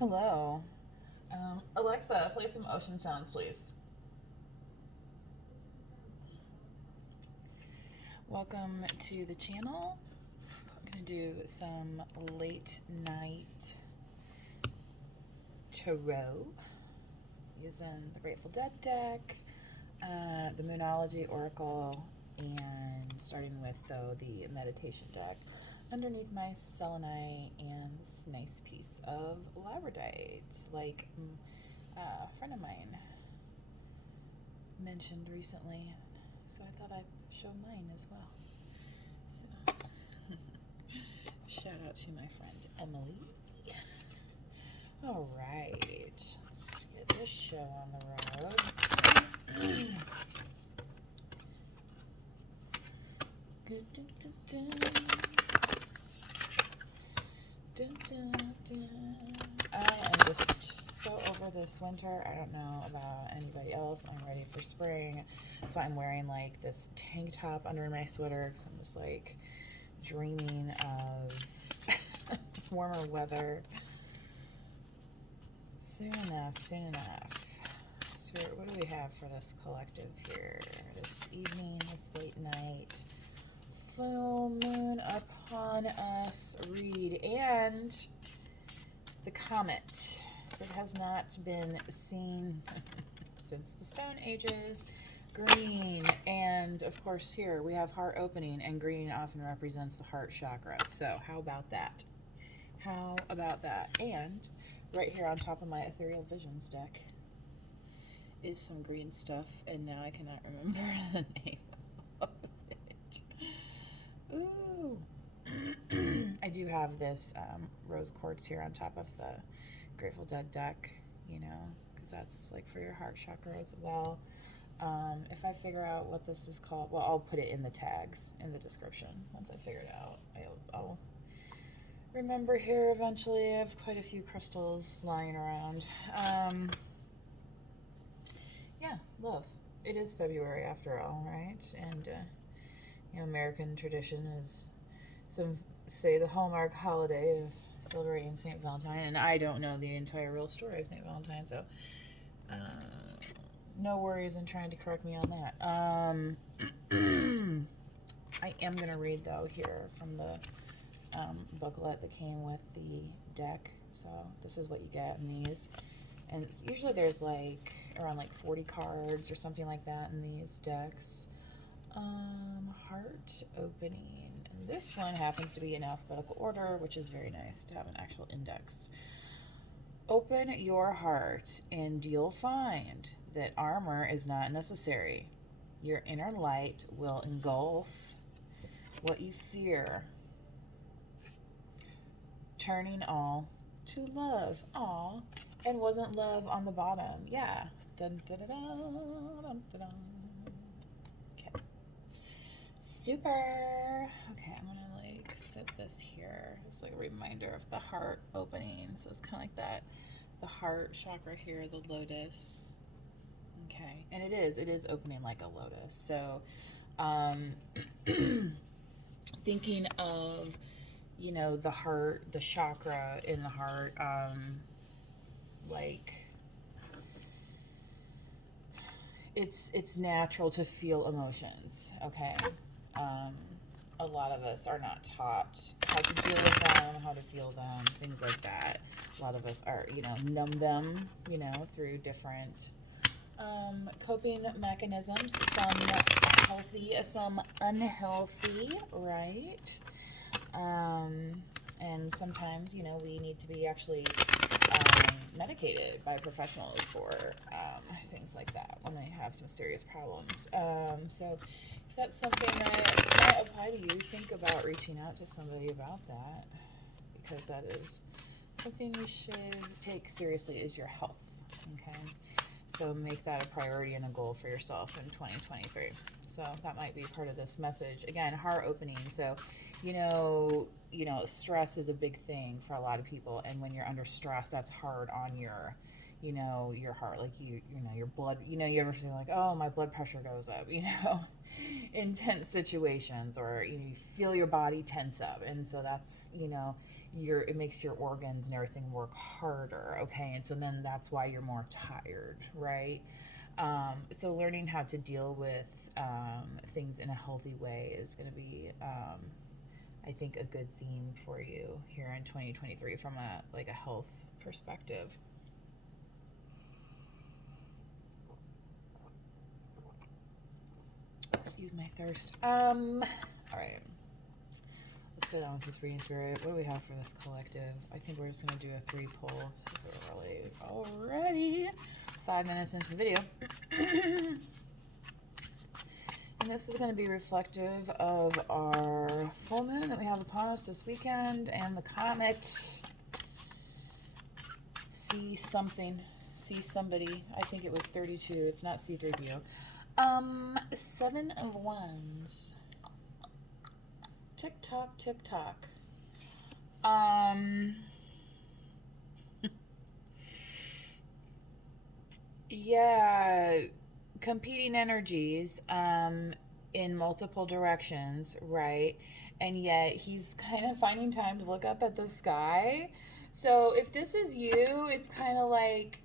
Hello. Alexa, play some ocean sounds, please. Welcome to the channel. I'm going to do some late night tarot using the Grateful Dead deck, the Moonology Oracle, and starting with, though, the meditation deck underneath my selenite and this nice piece of labradorite, like a friend of mine mentioned recently. So I thought I'd show mine as well. So, shout out to my friend Emily. All right, let's get this show on the road. I am just so over this winter. I don't know about anybody else. I'm ready for spring. That's why I'm wearing like this tank top under my sweater because I'm just like dreaming of warmer weather. Soon enough, soon enough. So what do we have for this collective here? This evening, this late night, full moon upon us read, and the comet that has not been seen since the Stone Ages, green, and of course here we have heart opening, and green often represents the heart chakra. So how about that? How about that? And right here on top of my Ethereal Visions deck is some green stuff, and now I cannot remember the name of it. Ooh. I do have this rose quartz here on top of the Grateful Dead deck, because that's like for your heart chakra as well. If I figure out what this is called, well, I'll put it in the tags in the description once I figure it out. I'll remember here eventually. I have quite a few crystals lying around. Yeah, love. It is February after all, right? And American tradition is, some say, the hallmark holiday of celebrating St. Valentine, and I don't know the entire real story of St. Valentine, so uh, no worries in trying to correct me on that. I am going to read, though, here from the booklet that came with the deck. So this is what you get in these. And usually there's like around like 40 cards or something like that in these decks. Heart opening. And this one happens to be in alphabetical order, which is very nice to have an actual index. Open your heart, and you'll find that armor is not necessary. Your inner light will engulf what you fear, turning all to love. Aw. And wasn't love on the bottom? Yeah. Dun, dun, dun, dun, dun, dun, dun. Okay. Super. Okay, I'm gonna like set this here. It's like a reminder of the heart opening. So it's kind of like that. The heart chakra here, the lotus. Okay. And it is opening like a lotus. So thinking of, the heart, the chakra in the heart, like it's natural to feel emotions. Okay. um, a lot of us are not taught how to deal with them, how to feel them, things like that. A lot of us are, numb them, through different coping mechanisms, some healthy, some unhealthy, right? And sometimes, we need to be actually medicated by professionals for things like that when they have some serious problems. So if that's something that might apply to you, think about reaching out to somebody about that, because that is something you should take seriously, is your health. Okay. So make that a priority and a goal for yourself in 2023. So that might be part of this message. Again, heart opening. So, stress is a big thing for a lot of people. And when you're under stress, that's hard on your, your heart, like your blood, you ever feel like, oh, my blood pressure goes up, in tense situations, or you feel your body tense up, and so that's, it makes your organs and everything work harder, okay, and so then that's why you're more tired, right? So learning how to deal with things in a healthy way is going to be, I think, a good theme for you here in 2023 from a health perspective. Excuse my thirst. All right. Let's go down with this reading spirit. What do we have for this collective? I think we're just going to do a 3 pull. So we're already 5 minutes into the video. And this is going to be reflective of our full moon that we have upon us this weekend and the comet. See something. See somebody. I think it was 32. It's not C3PO. 7 of Wands. Tick tock, tick tock. Yeah, competing energies, in multiple directions, right? And yet he's kind of finding time to look up at the sky. So if this is you, it's kind of like,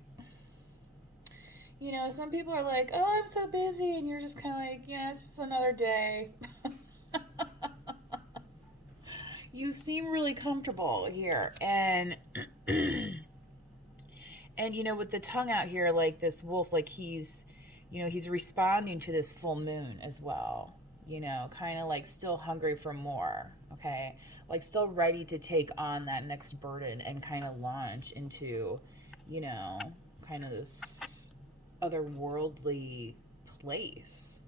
some people are like, oh, I'm so busy. And you're just kind of like, yeah, it's just another day. You seem really comfortable here. And, and, with the tongue out here, like this wolf, like he's responding to this full moon as well. Kind of like still hungry for more. Okay. Like still ready to take on that next burden and kind of launch into, kind of this otherworldly place,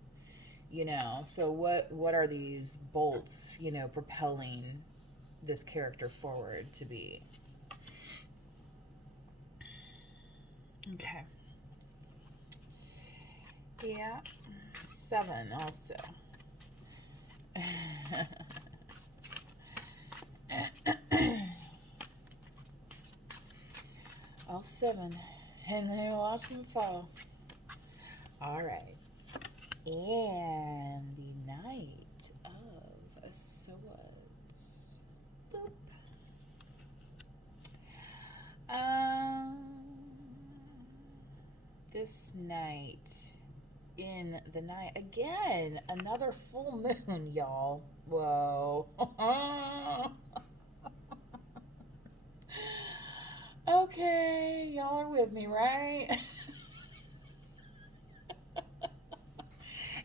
so what are these bolts, propelling this character forward to be? Okay. Yeah. 7 also. All 7. And then watch them fall. All right. And the Knight of Swords. Boop. This night, in the night, again, another full moon, y'all. Whoa. Okay, y'all are with me, right?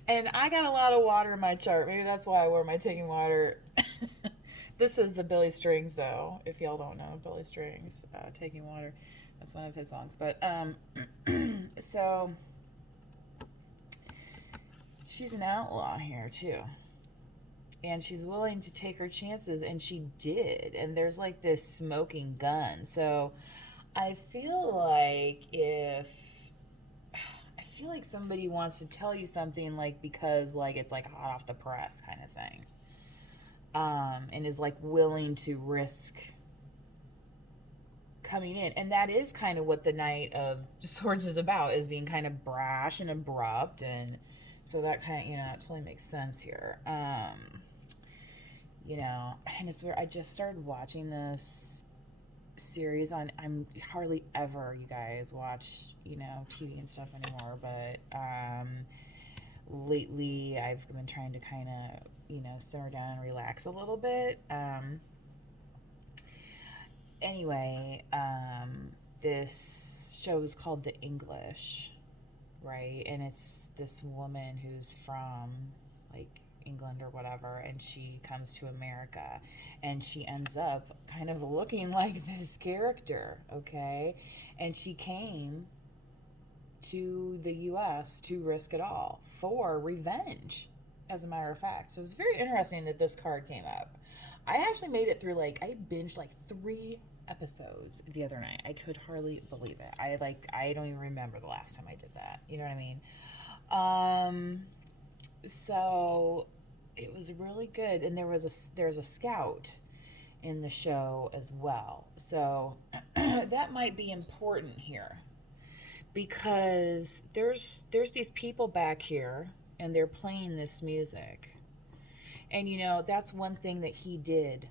And I got a lot of water in my chart. Maybe that's why I wore my Taking Water. This is the Billy Strings, though. If y'all don't know Billy Strings, Taking Water. That's one of his songs. But, so, she's an outlaw here, too. And she's willing to take her chances, and she did. And there's, like, this smoking gun. So, I feel like somebody wants to tell you something, like, because, like, it's, like, hot off the press kind of thing. And is, like, willing to risk coming in. And that is kind of what the Knight of Swords is about, is being kind of brash and abrupt. And so that kind of, that totally makes sense here. And it's where I just started watching this series on, I'm hardly ever, you guys, watch, TV and stuff anymore, but lately I've been trying to kind of, slow down and relax a little bit. Anyway, this show is called The English, right? And it's this woman who's from, like, England or whatever, and she comes to America, and she ends up kind of looking like this character, okay? And she came to the U.S. to risk it all for revenge, as a matter of fact. So it's very interesting that this card came up. I actually made it through, I binged 3 episodes the other night. I could hardly believe it. I don't even remember the last time I did that. You know what I mean? So it was really good. And there's a scout in the show as well. So that might be important here. because there's these people back here and they're playing this music. And you know, that's one thing that he did.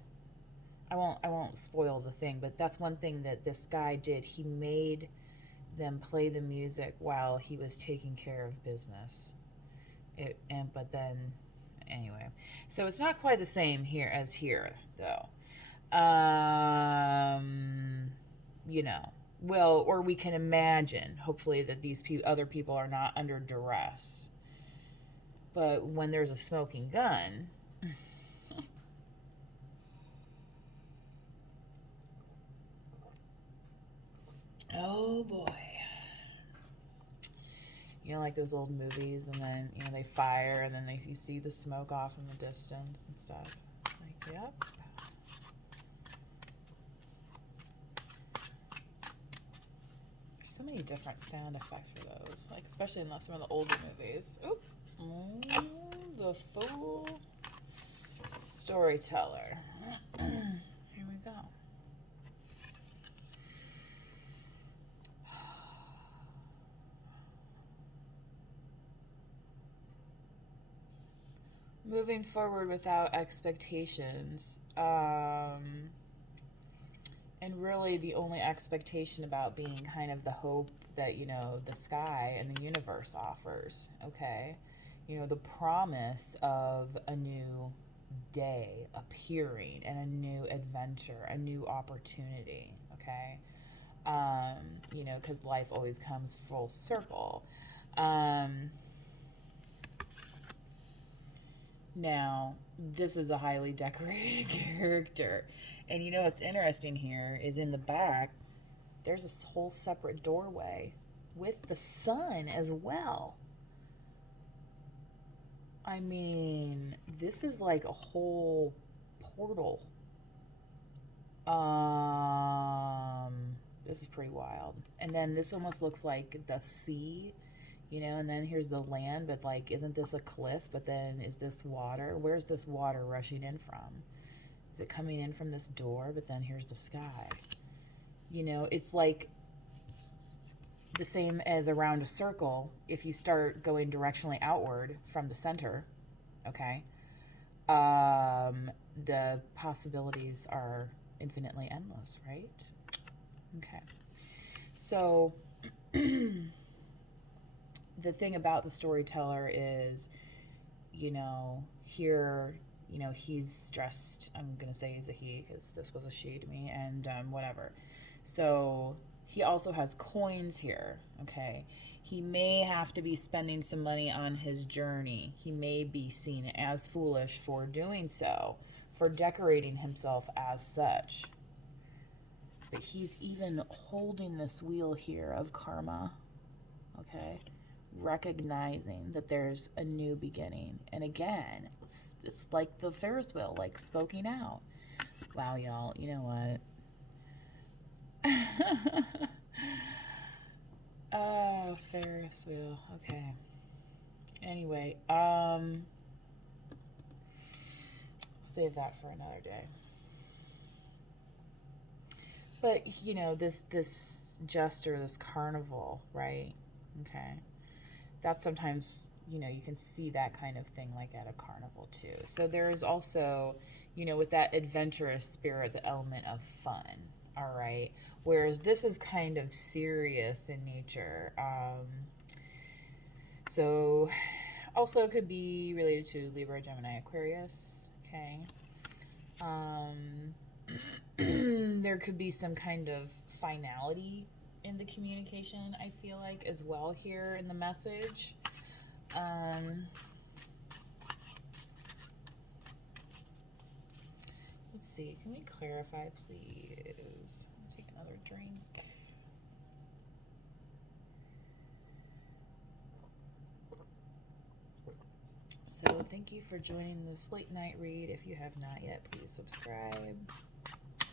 I won't spoil the thing, but that's one thing that this guy did. He made them play the music while he was taking care of business. But then anyway, so it's not quite the same here as here though. You know, well, or we can imagine, hopefully, that these other people are not under duress. But when there's a smoking gun, oh boy. You know, like those old movies, and then, you know, they fire, and then you see the smoke off in the distance and stuff. Like, yep. There's so many different sound effects for those, like especially in some of the older movies. Oop. The Fool Storyteller. Here we go. Moving forward without expectations. And really the only expectation about being kind of the hope that, you know, the sky and the universe offers, okay? You know, the promise of a new day appearing and a new adventure, a new opportunity, okay? You know, because life always comes full circle. Now, this is a highly decorated character. And you know what's interesting here is in the back, there's a whole separate doorway with the sun as well. I mean, this is like a whole portal. This is pretty wild. And then this almost looks like the sea, you know, and then here's the land, but like, isn't this a cliff? But then is this water? Where's this water rushing in from? Is it coming in from this door? But then here's the sky. You know, it's like the same as around a circle. If you start going directionally outward from the center, okay, the possibilities are infinitely endless, right? Okay. So the thing about the storyteller is, you know, here, you know, he's dressed, I'm going to say he's a he because this was a she to me, and whatever. So he also has coins here, okay? He may have to be spending some money on his journey. He may be seen as foolish for doing so, for decorating himself as such. But he's even holding this wheel here of karma, okay? Recognizing that there's a new beginning. And again, it's like the Ferris wheel, like spoken out. Wow, y'all, you know what? Oh, Ferris wheel. Okay. Anyway, save that for another day. But, you know, this jester, this carnival, right? Okay. That's sometimes, you know, you can see that kind of thing like at a carnival too. So there is also, you know, with that adventurous spirit, the element of fun. All right. Whereas this is kind of serious in nature. So also it could be related to Libra, Gemini, Aquarius. Okay. There could be some kind of finality in the communication, I feel like, as well here in the message. Let's see. Can we clarify, please? Take another drink. So thank you for joining this late night read. If you have not yet, please subscribe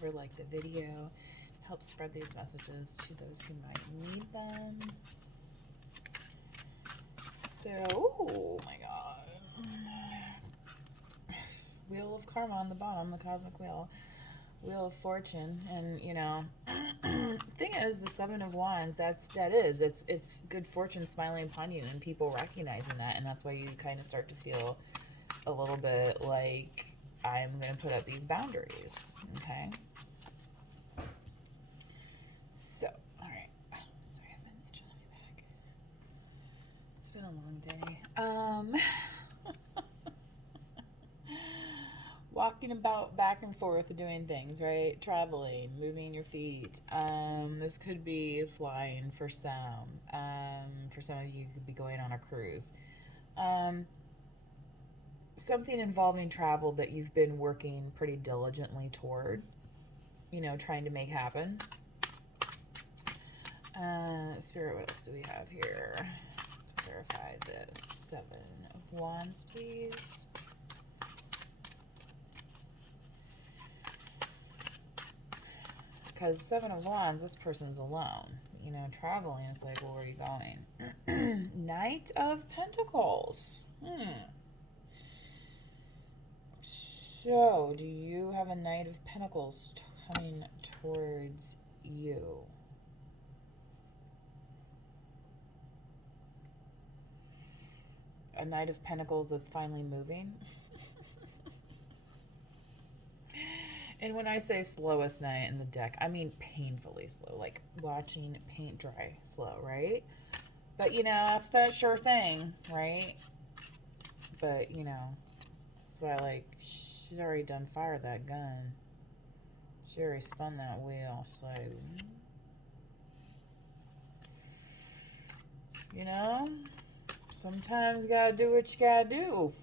or like the video. Help spread these messages to those who might need them. So, oh my god. Wheel of Karma on the bottom, the cosmic wheel. Wheel of Fortune. And, you know, thing thing is, the Seven of Wands, it's good fortune smiling upon you and people recognizing that, and that's why you kind of start to feel a little bit like, I'm going to put up these boundaries, okay? So, all right. Sorry, I have an itch on my back. It's been a long day. Walking about back and forth doing things, right? Traveling, moving your feet. This could be flying for some. For some of you, could be going on a cruise. Something involving travel that you've been working pretty diligently toward, you know, trying to make happen. Spirit, what else do we have here to verify this? Seven of Wands, please. Because Seven of Wands, this person's alone. You know, traveling is like, well, where are you going? Knight of Pentacles. So, do you have a Knight of Pentacles coming towards you? A Knight of Pentacles that's finally moving? And when I say slowest knight in the deck, I mean painfully slow, like watching paint dry slow, right? But, you know, that's that sure thing, right? But, you know, that's why I like, she's already done fired that gun. She already spun that wheel, so, you know, sometimes you gotta do what you gotta do.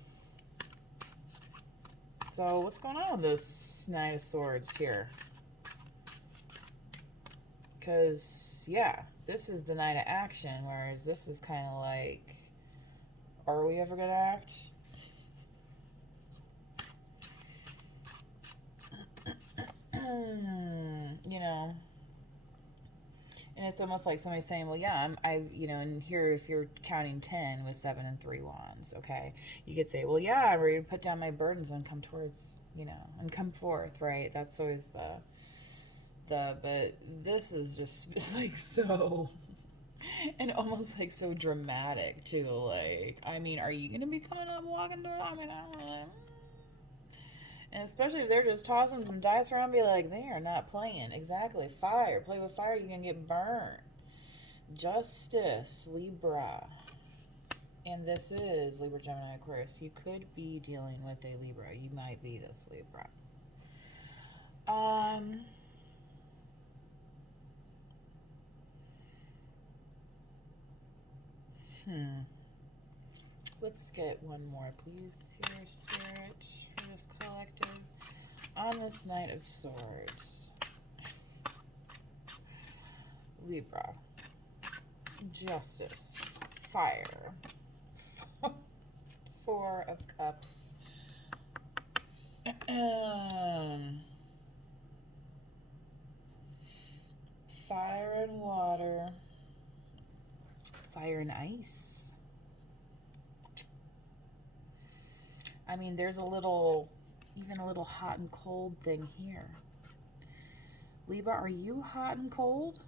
So what's going on with this Knight of Swords here? Because, yeah, this is the Knight of Action, whereas this is kind of like, are we ever going to act? You know, and it's almost like somebody saying, well, yeah, you know, and here, if you're counting 10 with 7 and 3 wands, okay, you could say, well, yeah, I'm ready to put down my burdens and come towards, you know, and come forth, right? That's always but this is just, it's like so, and almost like so dramatic too. Like, I mean, are you going to be coming up walking to it? I mean, I don't know. And especially if they're just tossing some dice around, be like, they are not playing. Exactly. Fire. Play with fire, you're going to get burned. Justice, Libra. And this is Libra, Gemini, Aquarius. You could be dealing with a Libra. You might be this Libra. Let's get one more, please, here, Spirit, for this collective. On this Knight of Swords. Libra. Justice. Fire. Four of Cups. Fire and water. Fire and ice. I mean, there's even a little hot and cold thing here. Libra, are you hot and cold?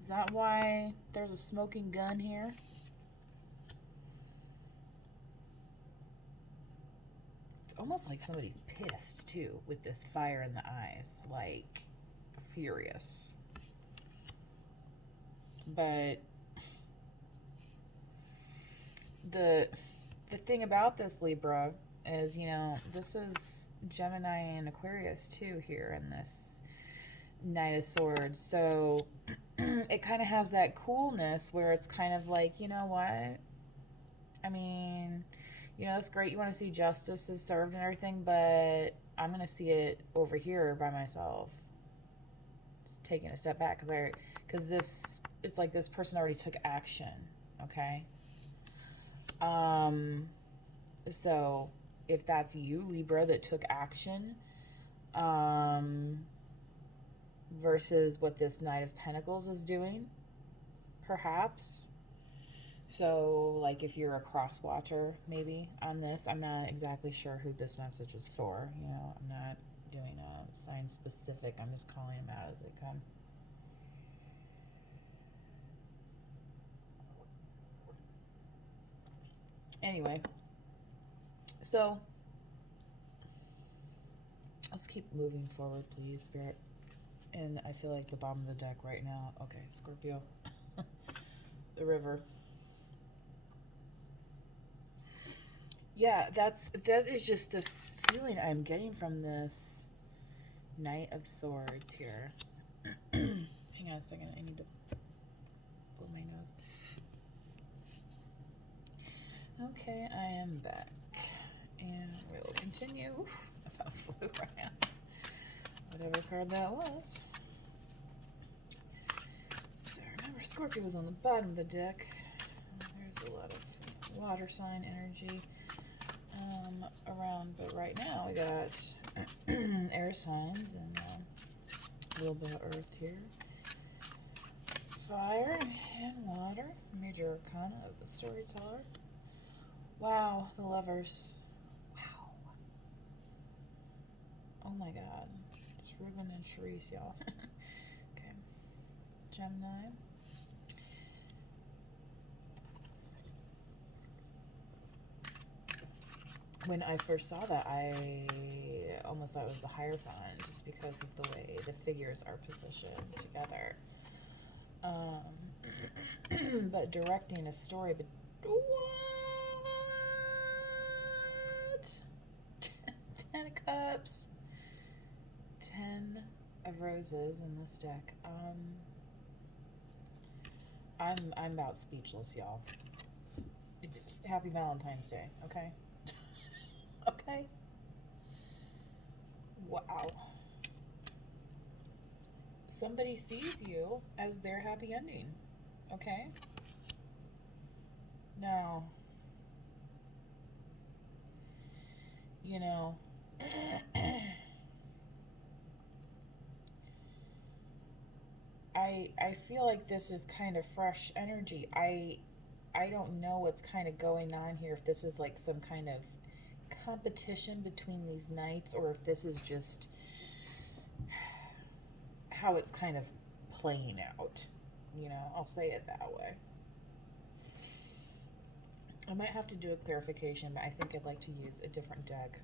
Is that why there's a smoking gun here? It's almost like somebody's pissed, too, with this fire in the eyes. Like, furious. But the thing about this, Libra, is, you know, this is Gemini and Aquarius too here in this Knight of Swords. So it kind of has that coolness where it's kind of like, you know what? I mean, you know, that's great. You want to see justice is served and everything, but I'm going to see it over here by myself. Just taking a step back because it's like this person already took action. Okay. So if that's you, Libra, that took action, versus what this Knight of Pentacles is doing, perhaps. So, like, if you're a cross watcher, maybe, on this, I'm not exactly sure who this message is for. You know, I'm not doing a sign specific. I'm just calling them out as they come. Anyway, so let's keep moving forward, please, Spirit. And I feel like the bottom of the deck right now. Okay, Scorpio. The river. Yeah, that is just this feeling I'm getting from this Knight of Swords here. Hang on a second, I need to blow my nose. Okay, I am back. And we will continue. About flew around. Whatever card that was. So remember, Scorpio was on the bottom of the deck. There's a lot of water sign energy around, but right now we got air signs and a little bit of earth here. Some fire and water. Major arcana of the storyteller. Wow, the lovers. Wow. Oh my god. It's Ruben and Charisse, y'all. Okay. Gemini. When I first saw that, I almost thought it was the Hierophant, just because of the way the figures are positioned together. But directing a story, but what? 10 of Cups, 10 of Roses in this deck. I'm about speechless, y'all. Happy Valentine's Day, okay? Okay. Wow. Somebody sees you as their happy ending, okay? Now, you know, I feel like this is kind of fresh energy. I don't know what's kind of going on here, if this is like some kind of competition between these knights, or if this is just how it's kind of playing out. You know, I'll say it that way. I might have to do a clarification, but I think I'd like to use a different deck.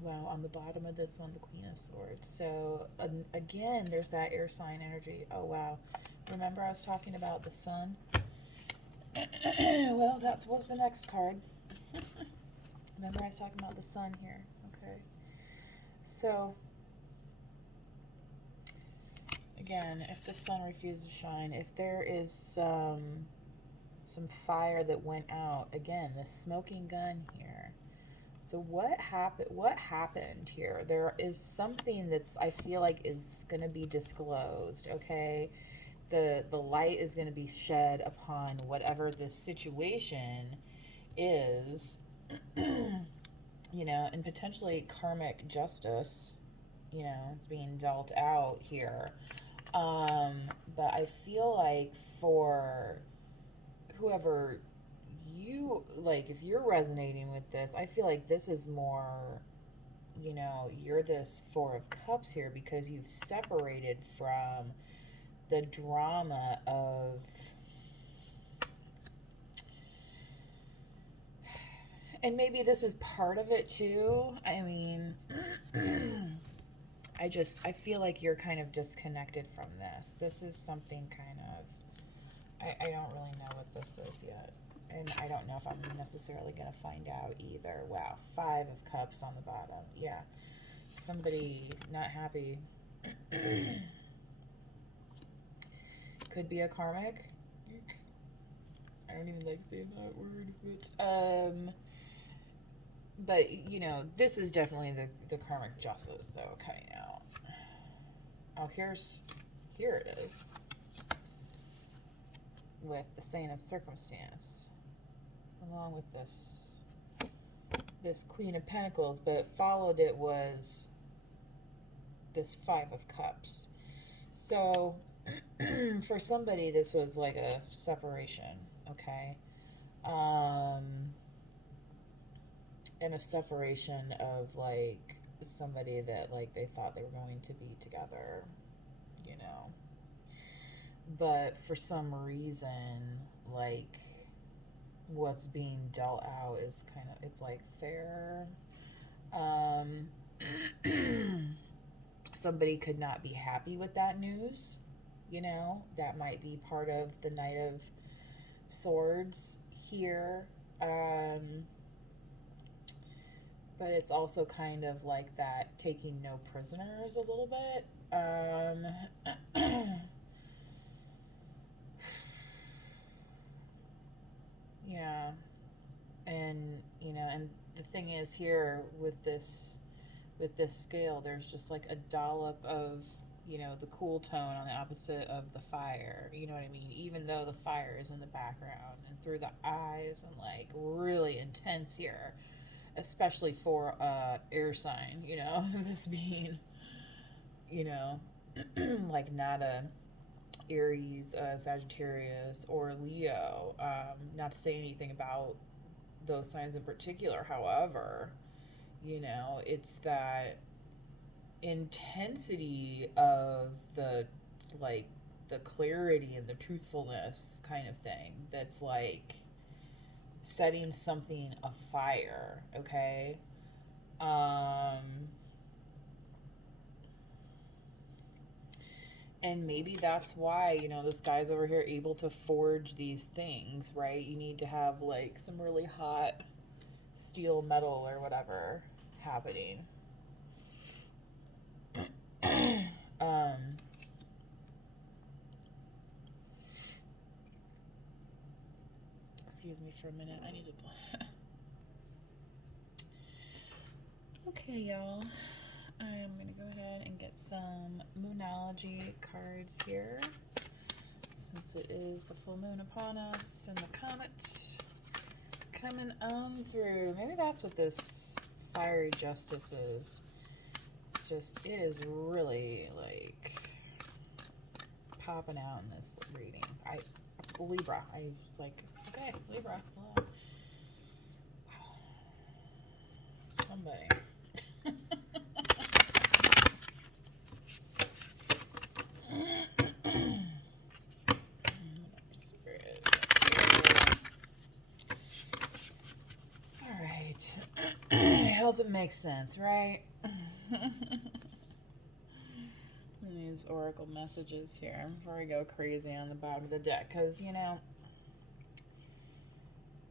Well, on the bottom of this one, the Queen of Swords. So, again, there's that air sign energy. Oh, wow. Remember I was talking about the sun? Well, that was the next card. Remember I was talking about the sun here. Okay. So, again, if the sun refuses to shine, if there is some fire that went out, again, the smoking gun here. So what happened here? There is something that's, I feel like, is going to be disclosed, okay? The light is going to be shed upon whatever this situation is, you know, and potentially karmic justice, you know, is being dealt out here. But I feel like for whoever you, like, if you're resonating with this, I feel like this is more, you know, you're this Four of Cups here because you've separated from the drama of, and maybe this is part of it too. I mean, I feel like you're kind of disconnected from this. This is something kind of, I don't really know what this is yet. And I don't know if I'm necessarily going to find out either. Wow, 5 of Cups on the bottom. Yeah, somebody not happy. Could be a karmic. I don't even like saying that word, but you know, this is definitely the karmic justice. So okay, now, oh, here it is with the Saint of Circumstance, along with this Queen of Pentacles, but followed it was this 5 of Cups. So for somebody, this was like a separation, okay? And a separation of like somebody that like they thought they were going to be together, you know. But for some reason, like, what's being dealt out is kind of, it's like fair. Um, somebody could not be happy with that news. That might be part of the Knight of Swords here. But it's also kind of like that taking no prisoners a little bit. Yeah. And, and the thing is here with this scale, there's just like a dollop of, the cool tone on the opposite of the fire. You know what I mean? Even though the fire is in the background and through the eyes and like really intense here, especially for air sign, this being, you know, like not a Aries, Sagittarius, or Leo. Not to say anything about those signs in particular. However, it's that intensity of the like the clarity and the truthfulness kind of thing that's like setting something afire, okay? And maybe that's why, this guy's over here able to forge these things, right? You need to have like some really hot steel metal or whatever happening. Excuse me for a minute. I need to. Okay, y'all. I'm going to go ahead and get some Moonology cards here, since it is the full moon upon us and the comet coming on through. Maybe that's what this fiery justice is. It's just, it is really like popping out in this reading. Libra. I was like, okay, Libra. Wow. Somebody. Spirit. All right. I hope it makes sense, right? These oracle messages here before I go crazy on the bottom of the deck, because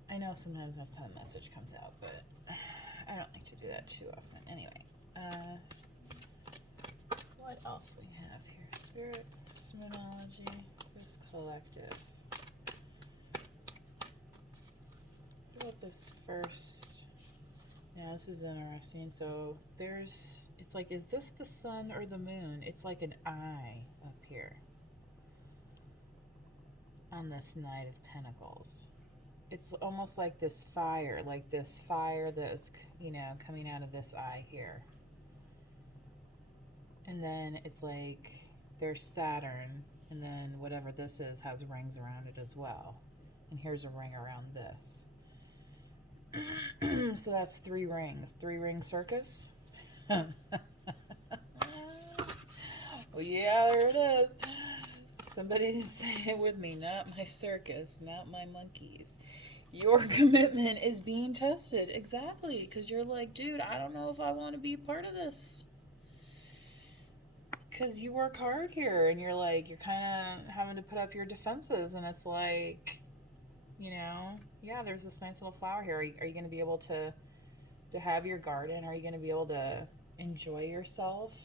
I know sometimes that's how a message comes out, but I don't like to do that too often. Anyway, what else we have here? Spirit, Moonology, this collective. What about this first? Yeah, this is interesting. So it's like, is this the sun or the moon? It's like an eye up here on this Knight of Pentacles. It's almost like this fire that's, coming out of this eye here. And then it's like there's Saturn, and then whatever this is has rings around it as well. And here's a ring around this. So that's 3 rings. 3-ring circus. Oh yeah, there it is. Somebody say it with me. Not my circus, not my monkeys. Your commitment is being tested. Exactly. Because you're like, dude, I don't know if I want to be part of this. Because you work hard here, and you're like, you're kind of having to put up your defenses, and it's like, yeah, there's this nice little flower here. Are you going to be able to have your garden? Are you going to be able to enjoy yourself?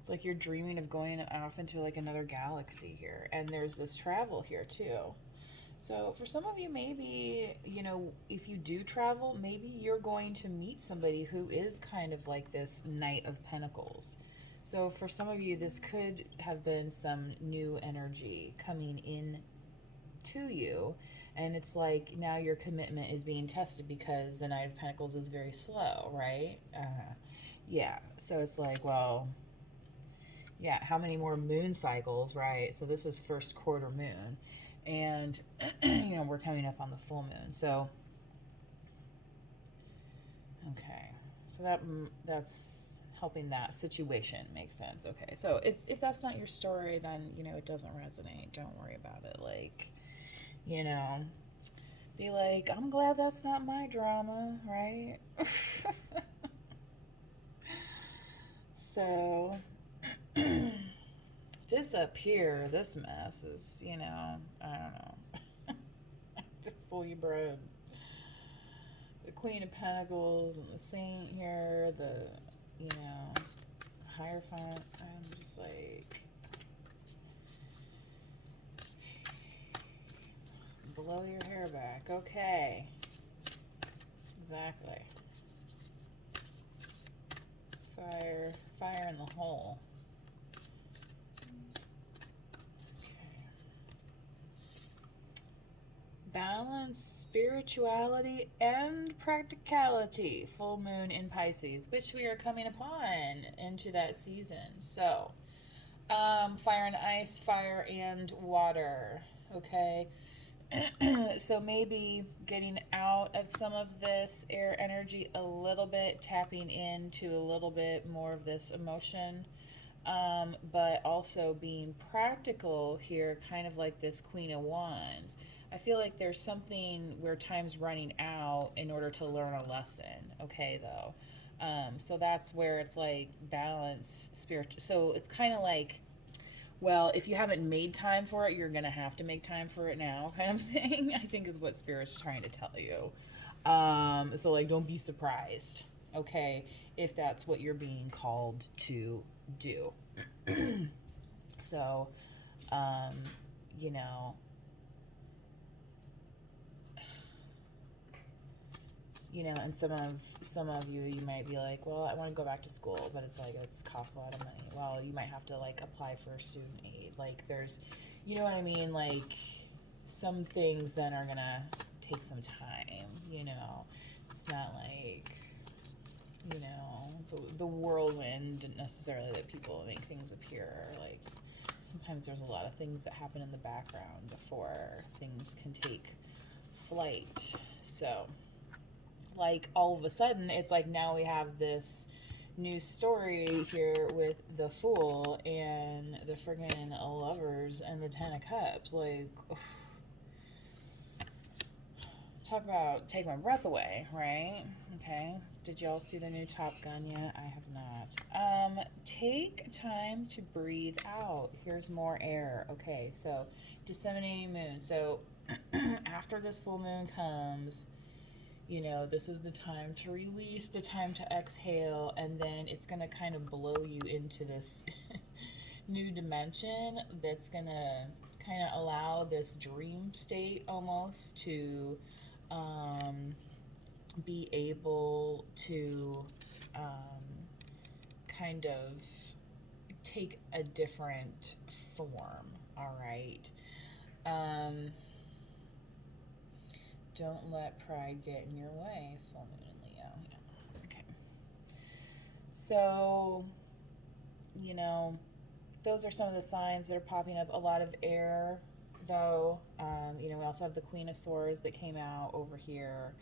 It's like you're dreaming of going off into like another galaxy here, and there's this travel here too. So for some of you, maybe, if you do travel, maybe you're going to meet somebody who is kind of like this Knight of Pentacles. So for some of you, this could have been some new energy coming in to you, and it's like now your commitment is being tested because the Knight of Pentacles is very slow, right? Yeah, so it's like, well, yeah, how many more moon cycles, right? So this is first quarter moon, and we're coming up on the full moon. So okay, so that's helping that situation make sense. Okay, so if that's not your story, then it doesn't resonate. Don't worry about it. Like, you know, be like, I'm glad that's not my drama, right? So, this up here, this mess is, I don't know. This Libra, the Queen of Pentacles, and the Saint here, the, Hierophant. I'm just like, blow your hair back. Okay. Exactly. Fire in the hole. Okay. Balance, spirituality, and practicality. Full moon in Pisces, which we are coming upon into that season. So, fire and ice, fire and water. Okay. So maybe getting out of some of this air energy a little bit, tapping into a little bit more of this emotion, but also being practical here, kind of like this Queen of Wands. I feel like there's something where time's running out in order to learn a lesson, okay, though. So that's where it's like balance, spirit. So it's kind of like, well, if you haven't made time for it, you're going to have to make time for it now, kind of thing, I think is what Spirit's trying to tell you. So, like, don't be surprised, okay, if that's what you're being called to do. So, you know, and some of you might be like, well, I want to go back to school, but it's like it's costs a lot of money. Well, you might have to like apply for student aid. Like there's, you know what I mean? Like some things then are gonna take some time. It's not like the whirlwind necessarily that people make things appear. Like sometimes there's a lot of things that happen in the background before things can take flight. So like all of a sudden it's like now we have this new story here with the Fool and the friggin' Lovers and the Ten of Cups. Like, talk about take my breath away, right? Okay. Did y'all see the new Top Gun yet? I have not. Take time to breathe out. Here's more air. Okay, so disseminating moon. So after this full moon comes, this is the time to release, the time to exhale, and then it's going to kind of blow you into this new dimension that's going to kind of allow this dream state almost to be able to kind of take a different form, all right? Don't let pride get in your way, full moon in Leo. Yeah. Okay. So, those are some of the signs that are popping up. A lot of air, though. We also have the Queen of Swords that came out over here.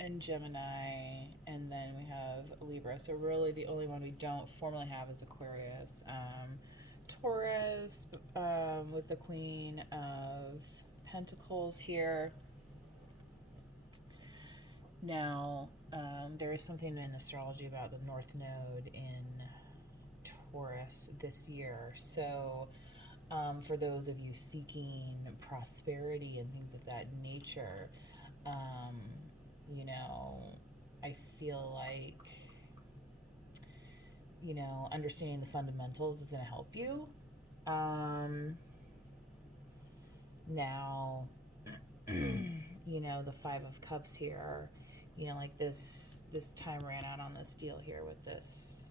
And Gemini, and then we have Libra. So really the only one we don't formally have is Aquarius. Taurus, with the Queen of Pentacles here. Now, there is something in astrology about the North Node in Taurus this year. So, for those of you seeking prosperity and things of that nature, I feel like, understanding the fundamentals is going to help you. Now, the Five of Cups here, like this time ran out on this deal here with this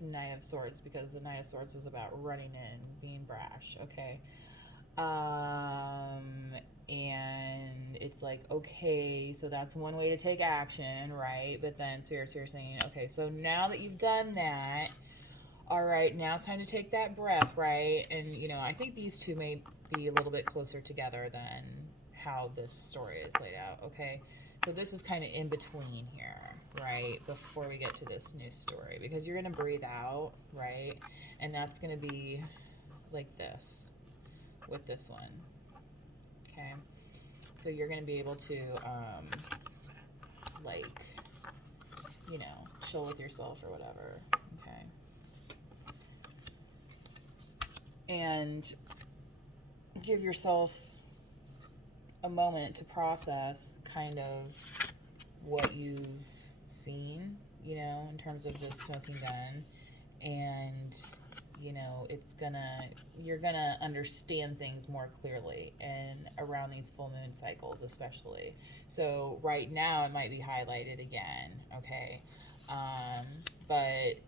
Knight of Swords, because the Knight of Swords is about running in, being brash, okay? And it's like, okay, so that's one way to take action, right? But then Spirit's here saying, okay, so now that you've done that, all right, now it's time to take that breath, right? And, I think these two may be a little bit closer together than how this story is laid out, okay? So this is kind of in between here, right? Before we get to this new story, because you're going to breathe out, right? And that's going to be like this. with this one. Okay, so you're going to be able to like, you know, chill with yourself or whatever. Okay, and give yourself a moment to process kind of what you've seen, you know, in terms of this smoking gun. And, you know, you're gonna understand things more clearly and around these full moon cycles, especially. So right now it might be highlighted again, okay? But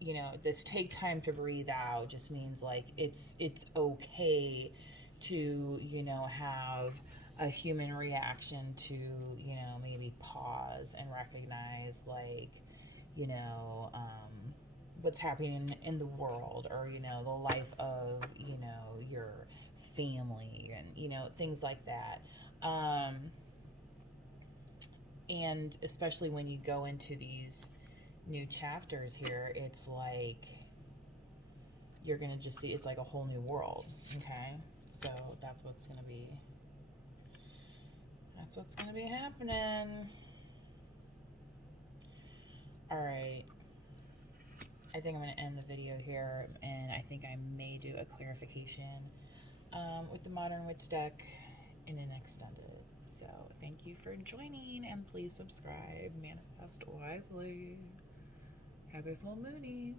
you know, this take time to breathe out just means like it's okay to, you know, have a human reaction to, you know, maybe pause and recognize, like, you know, what's happening in the world, or, you know, the life of, you know, your family, and, you know, things like that. And especially when you go into these new chapters here, it's like you're gonna just see it's like a whole new world. Okay, so that's what's gonna be happening. All right, I think I'm gonna end the video here, and I think I may do a clarification with the Modern Witch deck in an extended. So thank you for joining, and please subscribe. Manifest wisely. Happy full mooning.